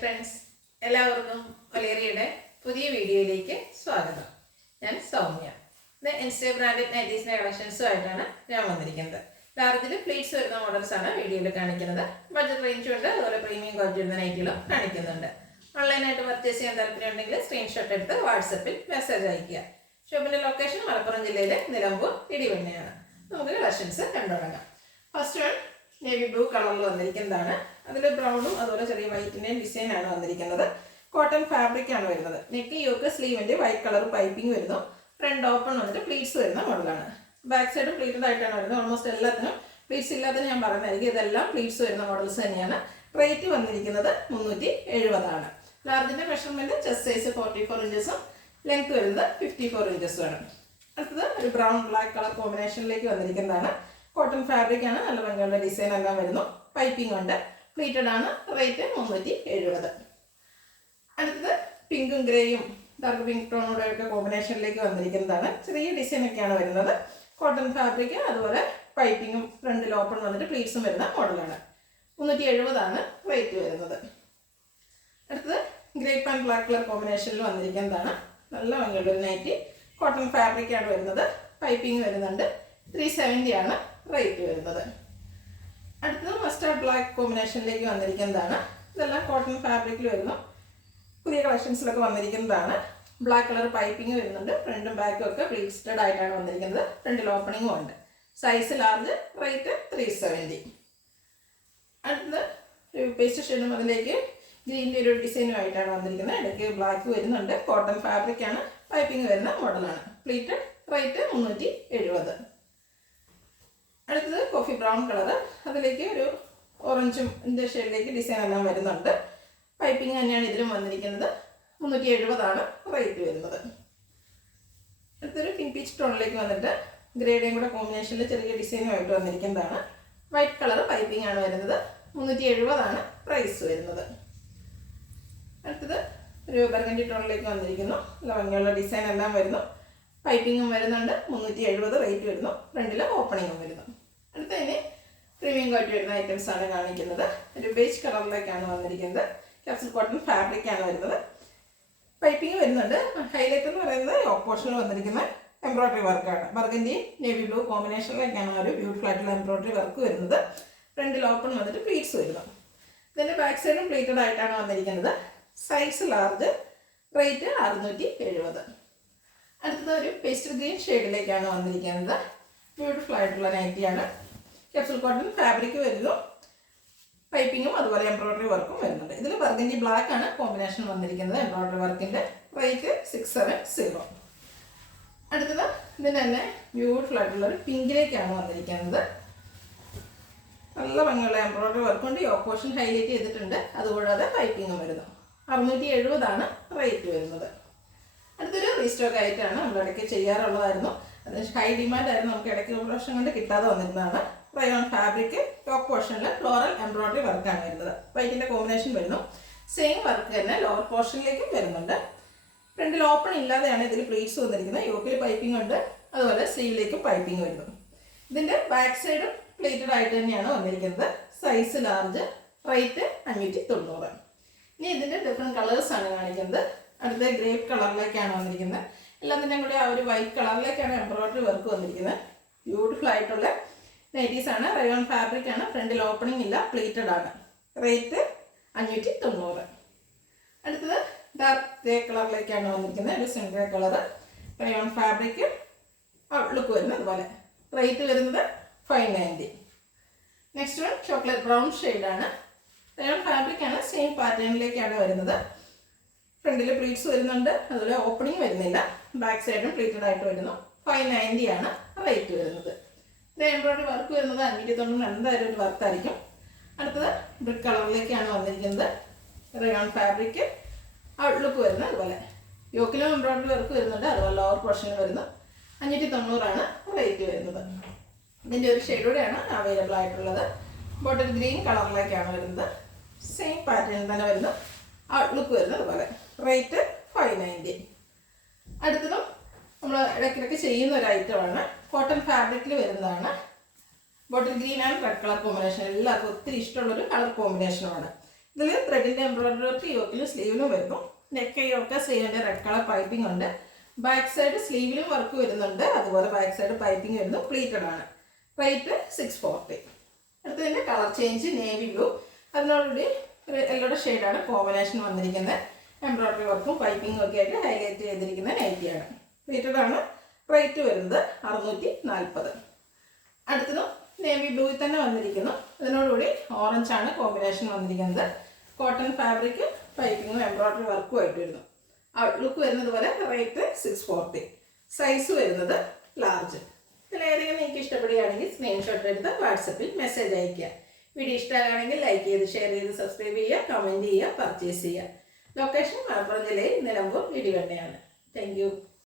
Friends, എല്ലാവർക്കും ഒലേറിയുടെ പുതിയ വീഡിയോയിലേക്ക് സ്വാഗതം. ഞാൻ സൗമ്യ. ഇത് ഇൻസ്റ്റ ബ്രാൻഡഡ് നൈറ്റീസിന്റെ കളക്ഷൻസുമായിട്ടാണ് ഞാൻ വന്നിരിക്കുന്നത്. ലാർജിൽ പ്ലീറ്റ്സ് വരുന്ന മോഡൽസ് ആണ് വീഡിയോയിൽ കാണിക്കുന്നത്. ബഡ്ജറ്റ് റേഞ്ചും ഉണ്ട്, അതുപോലെ പ്രീമിയം ക്വാളിറ്റി വരുന്ന നൈറ്റികളും കാണിക്കുന്നുണ്ട്. ഓൺലൈനായിട്ട് പർച്ചേസ് ചെയ്യാൻ താല്പര്യം ഉണ്ടെങ്കിൽ സ്ക്രീൻഷോട്ട് എടുത്ത് വാട്സപ്പിൽ മെസ്സേജ് അയയ്ക്കുക. ഷോപ്പിന്റെ ലൊക്കേഷൻ മലപ്പുറം ജില്ലയിലെ നിലമ്പൂർ ഇടിവണ്ണയാണ്. നമുക്ക് കളക്ഷൻസ് കണ്ടുതുടങ്ങാം. ഫസ്റ്റ് വൺ നേവി ബ്ലൂ കളറിൽ വന്നിരിക്കുന്നതാണ്. അതിൽ ബ്രൗണും അതുപോലെ ചെറിയ വൈറ്റിൻ്റെയും ഡിസൈനാണ് വന്നിരിക്കുന്നത്. കോട്ടൺ ഫാബ്രിക് ആണ് വരുന്നത്. നെക്ക് യോക്ക് സ്ലീവിൻ്റെ വൈറ്റ് കളർ പൈപ്പിംഗ് വരുന്നു. ഫ്രണ്ട് ഓപ്പൺ വന്നിട്ട് പ്ലീറ്റ്സ് വരുന്ന മോഡലാണ്. ബാക്ക് സൈഡ് പ്ലീറ്റഡ് ആയിട്ടാണ് വരുന്നത്. ഓൾമോസ്റ്റ് എല്ലാത്തിനും പ്ലീറ്റ്സ് ഇല്ലാത്തതിന് ഞാൻ പറയുന്നതായിരിക്കും. ഇതെല്ലാം പ്ലീറ്റ്സ് വരുന്ന മോഡൽസ് തന്നെയാണ്. റേറ്റ് വന്നിരിക്കുന്നത് 370 ലാർജിൻ്റെ മെഷർമെൻറ്റ് ചെസ്റ്റ് സൈസ് 44 ഇഞ്ചസും ലെങ്ത് വരുന്നത് 54 ഇഞ്ചസുമാണ്. അടുത്തത് ഒരു ബ്രൗൺ ബ്ലാക്ക് കളർ കോമ്പിനേഷനിലേക്ക് വന്നിരിക്കുന്നതാണ്. കോട്ടൺ ഫാബ്രിക് ആണ്. നല്ല ഭംഗിയുള്ള ഡിസൈൻ എല്ലാം വരുന്നു. പൈപ്പിംഗ് ഉണ്ട്. പ്ലീറ്റഡ് ആണ്. റേറ്റ് 370. അടുത്തത് പിങ്കും ഗ്രേയും ഡാർക്ക് പിങ്ക് ടോണോടെ ഒക്കെ കോമ്പിനേഷനിലേക്ക് വന്നിരിക്കുന്നതാണ്. ചെറിയ ഡിസൈനൊക്കെയാണ് വരുന്നത്. കോട്ടൺ ഫാബ്രിക് അതുപോലെ പൈപ്പിങ്ങും ഫ്രണ്ടിൽ ഓപ്പൺ വന്നിട്ട് പ്ലീറ്റ്സും വരുന്ന മോഡലാണ്. 370 റേറ്റ് വരുന്നത്. അടുത്തത് ഗ്രേപ്പ് ആൻഡ് ബ്ലാക്ക് കളർ കോമ്പിനേഷനിൽ വന്നിരിക്കുന്നതാണ്. നല്ല ഭംഗിയുള്ള ഒരു നൈറ്റി. കോട്ടൺ ഫാബ്രിക് ആണ് വരുന്നത്. പൈപ്പിംഗ് വരുന്നുണ്ട്. 370 റേറ്റ് വരുന്നത്. അടുത്തത് മസ്റ്റാർഡ് ബ്ലാക്ക് കോമ്പിനേഷനിലേക്ക് വന്നിരിക്കുന്നതാണ്. ഇതെല്ലാം കോട്ടൺ ഫാബ്രിക്കിൽ വരുന്നു. പുതിയ കളക്ഷൻസിലൊക്കെ വന്നിരിക്കുന്നതാണ്. ബ്ലാക്ക് കളർ പൈപ്പിംഗ് വരുന്നുണ്ട്. ഫ്രണ്ടും ബാക്കും ഒക്കെ പ്ലീറ്റ്സ്റ്റഡ് ആയിട്ടാണ് വന്നിരിക്കുന്നത്. ഫ്രണ്ടിൽ ഓപ്പണിങ്ങും ഉണ്ട്. Size large. റേറ്റ് 370. അടുത്തത് ഒരു പേസ്റ്റ് ഷെയ്ഡും അതിലേക്ക് ഗ്രീനിൻ്റെ ഒരു ഡിസൈനുമായിട്ടാണ് വന്നിരിക്കുന്നത്. ഇടയ്ക്ക് ബ്ലാക്ക് വരുന്നുണ്ട്. കോട്ടൺ ഫാബ്രിക് ആണ്. പൈപ്പിംഗ് വരുന്ന മോഡലാണ്. പ്ലീറ്റഡ്. റേറ്റ് 370. അടുത്തത് കോഫി ബ്രൗൺ കളർ. അതിലേക്ക് ഒരു ഓറഞ്ചും ഷെയ്ഡിലേക്ക് ഡിസൈൻ എല്ലാം വരുന്നുണ്ട്. പൈപ്പിംഗ് തന്നെയാണ് ഇതിലും വന്നിരിക്കുന്നത്. 370 റേറ്റ് വരുന്നത്. അടുത്തൊരു പിങ്ക് പീച്ച് ടോണിലേക്ക് വന്നിട്ട് ഗ്രേഡേയും കൂടെ കോമ്പിനേഷനിൽ ചെറിയ ഡിസൈനുമായിട്ട് വന്നിരിക്കുന്നതാണ്. വൈറ്റ് കളർ പൈപ്പിംഗ് ആണ് വരുന്നത്. 370 പ്രൈസ് വരുന്നത്. അടുത്തത് ഒരു ബർഗൻഡി ടോണിലേക്ക് വന്നിരിക്കുന്നു. നല്ല ഭംഗിയുള്ള ഡിസൈൻ എല്ലാം വരുന്നു. പൈപ്പിങ്ങും വരുന്നുണ്ട്. 370 റേറ്റ് വരുന്നു. ഫ്രണ്ടിൽ ഓപ്പണിങ്ങും വരുന്നു. അടുത്തതിന് പ്രീമിയം ക്വാളിറ്റി വരുന്ന ഐറ്റംസ് ആണ് കാണിക്കുന്നത്. ഒരു ബേജ് കളറിലേക്കാണ് വന്നിരിക്കുന്നത്. ക്യാപ്സൂൾ കോട്ടൺ ഫാബ്രിക് ആണ് വരുന്നത്. പൈപ്പിംഗ് വരുന്നുണ്ട്. ഹൈലൈറ്റ് എന്ന് പറയുന്നത് ഓപ്പോഷനിൽ വന്നിരിക്കുന്ന എംബ്രോയ്ഡറി വർക്കാണ്. ബർഗൻഡി നേവി ബ്ലൂ കോമ്പിനേഷനിലേക്കാണ് ഒരു ബ്യൂട്ടിഫുൾ ആയിട്ടുള്ള എംബ്രോയ്ഡറി വർക്ക് വരുന്നത്. ഫ്രണ്ടിൽ ഓപ്പൺ വന്നിട്ട് പ്ലീറ്റ്സ് വരുന്നു. ഇതിൻ്റെ ബാക്ക് സൈഡും പ്ലീറ്റഡ് ആയിട്ടാണ് വന്നിരിക്കുന്നത്. Size large. റേറ്റ് 670. അടുത്തത് ഒരു പേസ്റ്റൽ ഗ്രീൻ ഷെയ്ഡിലേക്കാണ് വന്നിരിക്കുന്നത്. ബ്യൂട്ടിഫുൾ ആയിട്ടുള്ള നൈറ്റിയാണ്. ക്യാപ്സൂൾ കോട്ടൺ ഫാബ്രിക് വരുന്നു. പൈപ്പിങ്ങും അതുപോലെ എംബ്രോയ്ഡറി വർക്കും വരുന്നുണ്ട്. ഇതിൽ ബർഗൻഡി ബ്ലാക്ക് ആണ് കോമ്പിനേഷൻ വന്നിരിക്കുന്നത്. എംബ്രോയ്ഡറി വർക്കിൻ്റെ റേറ്റ് 670. അടുത്തത് ഇതിന് തന്നെ ബ്യൂട്ടിഫുൾ ആയിട്ടുള്ള ഒരു പിങ്കിലേക്കാണ് വന്നിരിക്കുന്നത്. നല്ല ഭംഗിയുള്ള എംബ്രോയ്ഡറി വർക്കുണ്ട്. യോക്ക് പോർഷൻ ഹൈലൈറ്റ് ചെയ്തിട്ടുണ്ട്. അതുകൂടാതെ പൈപ്പിങ്ങും വരുന്നു. 670 റേറ്റ് വരുന്നത്. അടുത്തൊരു റീസ്റ്റോക്ക് ആയിട്ടാണ് നമ്മൾ ഇടയ്ക്ക് ചെയ്യാറുള്ളതായിരുന്നു. അതിന് ഹൈ ഡിമാൻഡ് ആയിരുന്നു. നമുക്ക് ഇടയ്ക്ക് ഒരു വർഷം കൊണ്ട് കിട്ടാതെ വന്നിരുന്നതാണ്. Rayon fabric. ടോപ്പ് പോർഷനിൽ ഫ്ലോറൽ എംബ്രോയ്ഡറി വർക്കാണ് വരുന്നത്. വൈറ്റിൻ്റെ കോമ്പിനേഷൻ വരുന്നു. സെയിം വർക്ക് തന്നെ ലോവർ പോർഷനിലേക്കും വരുന്നുണ്ട്. ഫ്രണ്ടിൽ ഓപ്പൺ ഇല്ലാതെയാണ് ഇതിൽ പ്ലീറ്റ്സ് വന്നിരിക്കുന്നത്. യോക്കിൽ പൈപ്പിംഗ് ഉണ്ട്. അതുപോലെ സ്ലീവിലേക്കും പൈപ്പിംഗ് വരുന്നു. ഇതിൻ്റെ ബാക്ക് സൈഡും പ്ലേറ്റഡ് ആയിട്ട് തന്നെയാണ് വന്നിരിക്കുന്നത്. Size large. റേറ്റ് 590. ഇനി ഇതിൻ്റെ ഡിഫറെൻറ്റ് കളേഴ്സാണ് കാണിക്കുന്നത്. അടുത്ത ഗ്രേപ്പ് കളറിലേക്കാണ് വന്നിരിക്കുന്നത്. എല്ലാത്തിൻ്റെയും കൂടി ആ ഒരു വൈറ്റ് കളറിലേക്കാണ് എംബ്രോയ്ഡറി വർക്ക് വന്നിരിക്കുന്നത്. ബ്യൂട്ടിഫുൾ ആയിട്ടുള്ള നൈറ്റീസാണ്. റയോൺ ഫാബ്രിക് ആണ്. ഫ്രണ്ടിൽ ഓപ്പണിംഗ് ഇല്ല. പ്ലീറ്റഡ് ആണ്. റേറ്റ് 590. അടുത്തത് ഡാർക്ക് ഗ്രേ കളറിലേക്കാണ് വന്നിരിക്കുന്നത്. ഒരു SIM grey colour. Rayon fabric look വരുന്നത് അതുപോലെ. റേറ്റ് വരുന്നത് 590. നെക്സ്റ്റ് വൺ ചോക്ലേറ്റ് ബ്രൗൺ ഷെയ്ഡാണ്. റയോൺ ഫാബ്രിക് ആണ്. സെയിം പാറ്റേണിലേക്കാണ് വരുന്നത്. ഫ്രണ്ടിൽ പ്ലീറ്റ്സ് വരുന്നുണ്ട്. അതുപോലെ ഓപ്പണിംഗ് വരുന്നില്ല. ബാക്ക് സൈഡും പ്ലീറ്റഡ് ആയിട്ട് വരുന്നു. 590 റേറ്റ് വരുന്നത്. ഇത് എംബ്രോയ്ഡറി വർക്ക് വരുന്നത് 590 എന്തായാലും ഒരു വർക്കായിരിക്കും. അടുത്തത് ബ്രിക്ക് കളറിലേക്കാണ് വന്നിരിക്കുന്നത്. റയോൺ ഫാബ്രിക് ഔട്ട്ലുക്ക് വരുന്നത് അതുപോലെ. യോക്കിലും എംബ്രോയ്ഡറി വർക്ക് വരുന്നുണ്ട്. അതുപോലെ ലോവർ പോർഷനിൽ വരുന്നു. 590 റേറ്റ് വരുന്നത്. ഇതിൻ്റെ ഒരു ഷെയ്ഡോടെയാണ് അവൈലബിൾ ആയിട്ടുള്ളത്. ബോട്ടിൽ ഗ്രീൻ കളറിലേക്കാണ് വരുന്നത്. സെയിം പാറ്റേൺ തന്നെ വരുന്നു. ഔട്ട്ലുക്ക് വരുന്നത് അതുപോലെ. റേറ്റ് 590. അടുത്തതും നമ്മൾ ഇടയ്ക്കിടയ്ക്ക് ചെയ്യുന്ന ഒരു ഐറ്റമാണ്. കോട്ടൺ ഫാബ്രിക്കിൽ വരുന്നതാണ്. Bottle green and red colour combination എല്ലാവർക്കും ഒത്തിരി ഇഷ്ടമുള്ളൊരു കളർ കോമ്പിനേഷനുമാണ്. ഇതിൽ ത്രെഡിൻ്റെ എംബ്രോയിഡറി വർക്ക് യോക്കിലും സ്ലീവിലും വരുന്നു. നെക്ക് യോക്ക സ്ലീവിൻ്റെ റെഡ് കളർ പൈപ്പിംഗ് ഉണ്ട്. ബാക്ക് സൈഡ് സ്ലീവിലും വർക്ക് വരുന്നുണ്ട്. അതുപോലെ ബാക്ക് സൈഡ് പൈപ്പിംഗ് വരുന്നു. പ്ലീറ്റഡ് ആണ്. റേറ്റ് 640. അടുത്തതിൻ്റെ കളർ ചേഞ്ച് നേവി ബ്ലൂ. അതിനോടുകൂടി ഒരു യെല്ലോയുടെ ഷെയ്ഡാണ് കോമ്പിനേഷൻ വന്നിരിക്കുന്നത്. എംബ്രോയിഡറി വർക്കും പൈപ്പിങ്ങും ഒക്കെ ആയിട്ട് ഹൈലൈറ്റ് ചെയ്തിരിക്കുന്ന നൈറ്റിയാണ്. പ്ലീറ്റഡ് ആണ്. റേറ്റ് വരുന്നത് 640. അടുത്തതും നേവി ബ്ലൂയിൽ തന്നെ വന്നിരിക്കുന്നു. അതിനോടുകൂടി ഓറഞ്ചാണ് കോമ്പിനേഷൻ വന്നിരിക്കുന്നത്. കോട്ടൺ ഫാബ്രിക് പൈപ്പിങ്ങും എംബ്രോയിഡറി വർക്കും ആയിട്ട് വരുന്നു. ഔട്ട്ലുക്ക് വരുന്നത് പോലെ റേറ്റ് 640. സൈസ് വരുന്നത് ലാർജ്. ഇതിലേതെങ്കിലും നിങ്ങൾക്ക് ഇഷ്ടപ്പെടുകയാണെങ്കിൽ സ്ക്രീൻഷോട്ട് എടുത്ത് വാട്സപ്പിൽ മെസ്സേജ് അയയ്ക്കുക. വീഡിയോ ഇഷ്ടമാണെങ്കിൽ ലൈക്ക് ചെയ്ത് ഷെയർ ചെയ്ത് സബ്സ്ക്രൈബ് ചെയ്യുക, കമൻറ്റ് ചെയ്യുക, പർച്ചേസ് ചെയ്യുക. ലൊക്കേഷൻ മലപ്പുറം ജില്ലയിൽ നിലമ്പൂർ ഇടിവണ്ണയാണ്. Thank you.